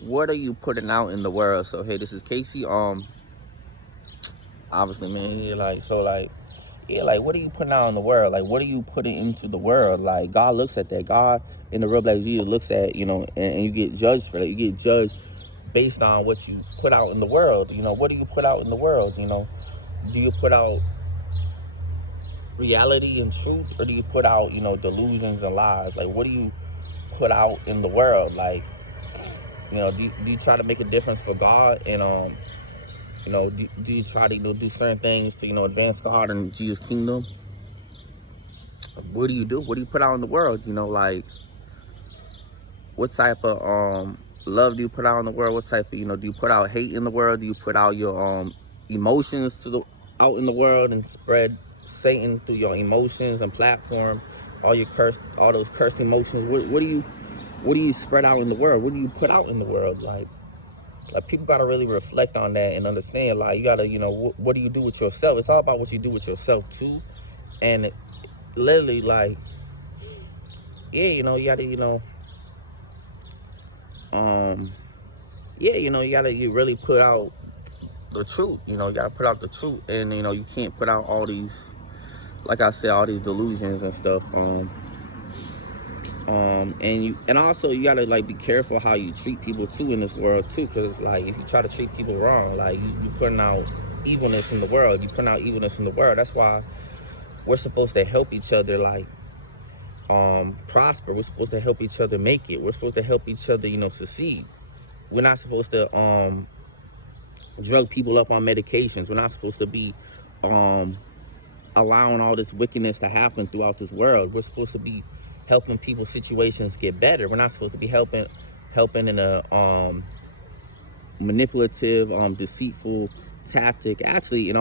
what are you putting out in the world? So hey, this is Casey. Obviously, man, yeah, like so, like, yeah, like, what are you putting out in the world? Like, what are you putting into the world? Like, God looks at that. God in the real black Jesus looks at, and you get judged for that. You get judged based on what you put out in the world. What do you put out in the world? Do you put out reality and truth, or do you put out, delusions and lies? Like, what do you put out in the world? Like, do you try to make a difference for God? And do you try to do certain things to advance God and Jesus' kingdom? What do you do? What do you put out in the world? Like, what type of love do you put out in the world? What type of do you put out hate in the world? Do you put out your emotions out in the world and spread Satan through your emotions and platform all those cursed emotions? What do you spread out in the world? What do you put out in the world? Like, people gotta really reflect on that and understand. Like, you gotta, what do you do with yourself? It's all about what you do with yourself too. And literally, like, yeah, you gotta, yeah, you really put out the truth. You gotta put out the truth, and you can't put out all these, like I said, all these delusions and stuff. And also you gotta like be careful how you treat people too in this world too, because like if you try to treat people wrong, like you putting out evilness in the world. You putting out evilness in the world. That's why we're supposed to help each other, like prosper. We're supposed to help each other make it. We're supposed to help each other, succeed. We're not supposed to drug people up on medications. We're not supposed to be allowing all this wickedness to happen throughout this world. We're supposed to be helping people's situations get better. We're not supposed to be helping in a manipulative, deceitful tactic. Actually, in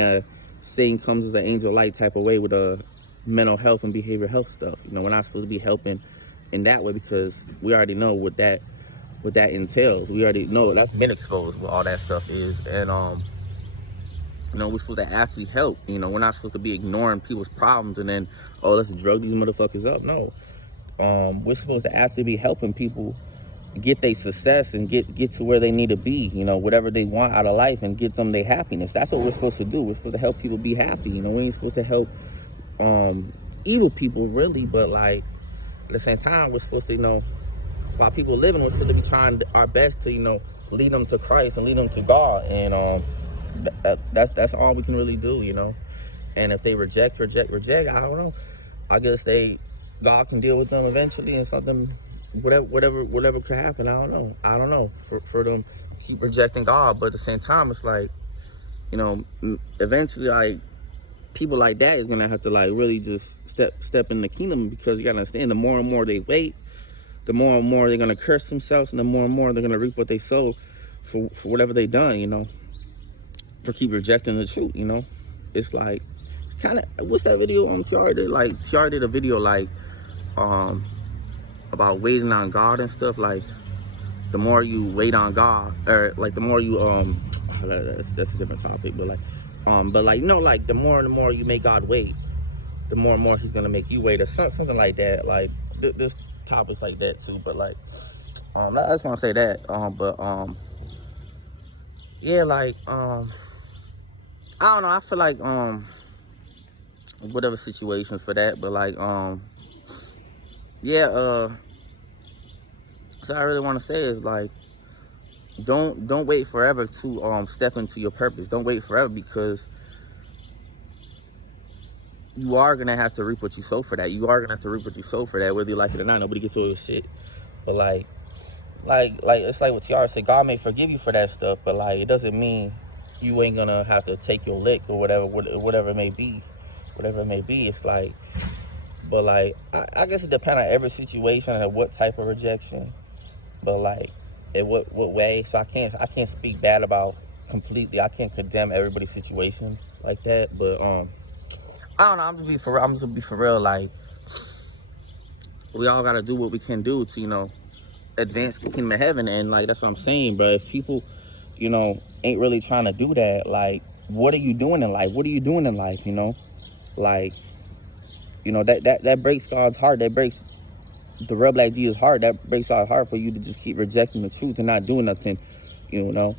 a saying comes as an angel light type of way with a mental health and behavioral health stuff. We're not supposed to be helping in that way, because we already know what that entails. We already know that's been exposed what all that stuff is. And we're supposed to actually help. We're not supposed to be ignoring people's problems and then, oh, let's drug these motherfuckers up. No. We're supposed to actually be helping people get their success and get to where they need to be, whatever they want out of life, and get them their happiness. That's what we're supposed to do. We're supposed to help people be happy. We ain't supposed to help evil people, really, but like at the same time, we're supposed to, while people living, we're supposed to be trying our best to, lead them to Christ and lead them to God. And that's all we can really do. And if they reject, I don't know. I guess God can deal with them eventually, and something, whatever could happen. I don't know. For them keep rejecting God, but at the same time, it's like, eventually, like, people like that is gonna have to like really just step in the kingdom, because you gotta understand, the more and more they wait, the more and more they're gonna curse themselves, and the more and more they're gonna reap what they sow for whatever they done. For keep rejecting the truth. It's like, kind of, what's that video TR did? Like, TR did a video like about waiting on God and stuff. Like, the more you wait on God, or like the more you that's a different topic, but like like the more you make God wait, the more and more he's gonna make you wait, or something like that. Like, this topics like that too. But like, I just want to say that. Yeah, like, I don't know. I feel like whatever situations for that, but like yeah. So I really want to say is like, don't wait forever to step into your purpose. Don't wait forever, because you are gonna have to reap what you sow for that. You are gonna have to reap what you sow for that, whether you like it or not. Nobody gets away with shit. But like it's like what TR said. God may forgive you for that stuff, but like, it doesn't mean you ain't gonna have to take your lick or whatever it may be. Whatever it may be, it's like, but like, I guess it depends on every situation and what type of rejection, but like, in what way. So I can't speak bad about completely. I can't condemn everybody's situation like that. But I don't know. I'm just be for real. Like, we all gotta do what we can do to advance the kingdom of heaven. And like, that's what I'm saying, bro. If people ain't really trying to do that, like, what are you doing in life? What are you doing in life? Like, that breaks God's heart. That breaks the real black Jesus heart, that breaks our heart for you to just keep rejecting the truth and not doing nothing, you know,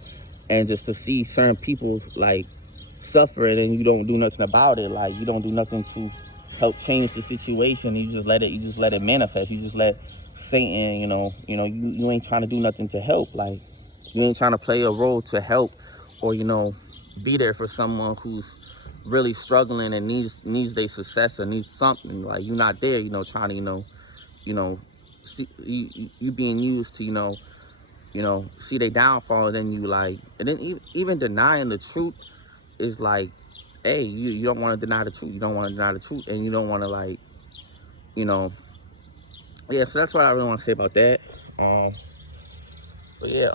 and just to see certain people like suffering and you don't do nothing about it, like you don't do nothing to help change the situation. You just let it manifest. You just let Satan, you ain't trying to do nothing to help. Like you ain't trying to play a role to help, or be there for someone who's really struggling and needs their success or needs something. Like you're not there, trying to see you being used to see their downfall, and then you like, and then even denying the truth is like, hey, you don't want to deny the truth. You don't want to deny the truth, and you don't want to like, yeah. So that's what I really want to say about that. But yeah,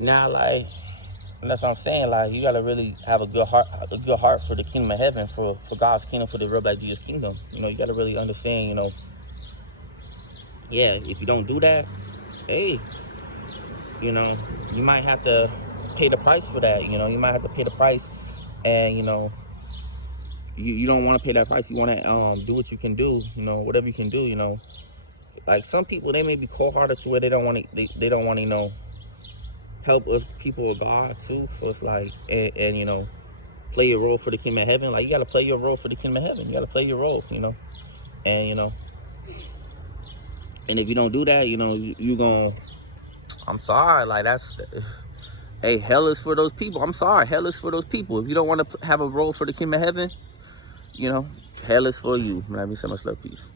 now like, and that's what I'm saying. Like, you gotta really have a good heart for the kingdom of heaven, for God's kingdom, for the real black Jesus kingdom. You gotta really understand. Yeah, if you don't do that, hey, you might have to pay the price for that. You might have to pay the price, and you don't want to pay that price. You want to do what you can do. Whatever you can do. Like some people, they may be cold-hearted to where they don't want to. They don't want to help us people of God too. So it's like, and play your role for the kingdom of heaven. Like you gotta play your role for the kingdom of heaven. You gotta play your role. And and if you don't do that, you gonna. I'm sorry. Like hey, hell is for those people. I'm sorry, hell is for those people. If you don't want to have a role for the kingdom of heaven, hell is for you. Let me say much love, peace.